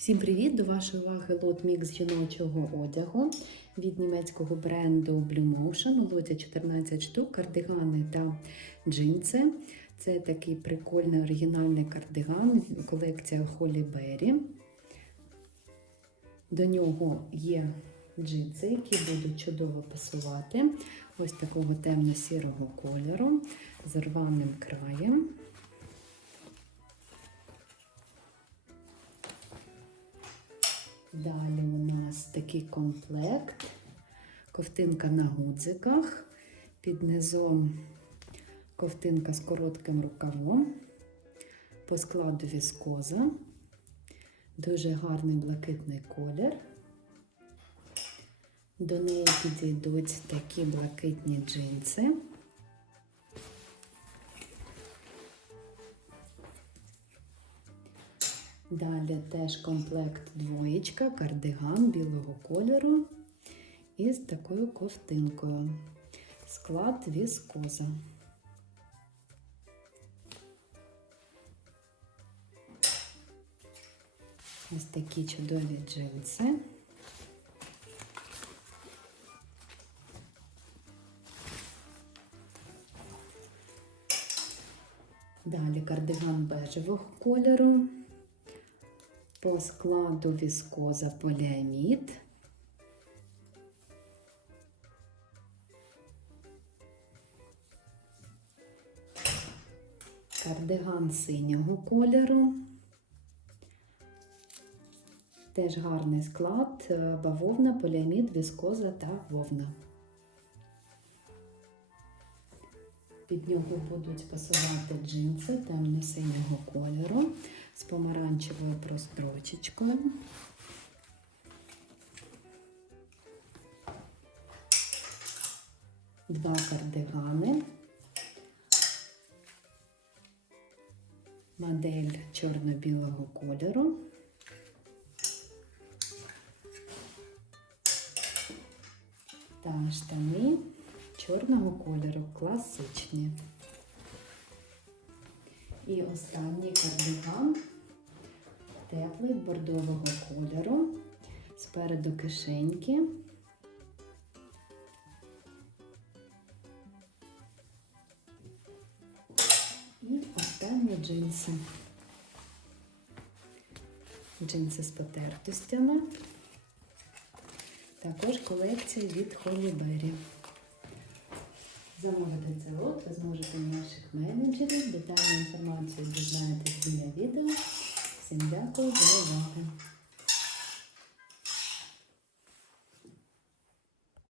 Всім привіт! До вашої уваги лот мікс жіночого одягу від німецького бренду Blue Motion. У лоті 14 штук, кардигани та джинси. Це такий прикольний оригінальний кардиган, колекція Холі Беррі. До нього є джинси, які будуть чудово пасувати. Ось такого темно-сірого кольору з рваним краєм. Далі у нас такий комплект, ковтинка на гудзиках, під низом ковтинка з коротким рукавом, по складу віскоза, дуже гарний блакитний колір. До неї підійдуть такі блакитні джинси. Далі теж комплект двоєчка, кардиган білого кольору із такою ковтинкою. Склад віскоза. Ось такі чудові джинси. Далі кардиган бежевого кольору. По складу віскоза поліамід. Кардиган синього кольору. Теж гарний склад, е, бавовна, поліамід, віскоза та вовна. Під нього будуть пасувати джинси темно-синього кольору з помаранчевою прострочечкою. Два кардигани. Модель чорно-білого кольору. Та штани чорного кольору, класичні. І останній кардиган теплий бордового кольору, спереду кишеньки. І останні джинси. Джинси з потертостями. Також колекція від Холі Беррі. Замовити це лот ви зможете у наших менеджерів. Детальну інформацію дізнаєтесь біля відео. Всім дякую за увагу.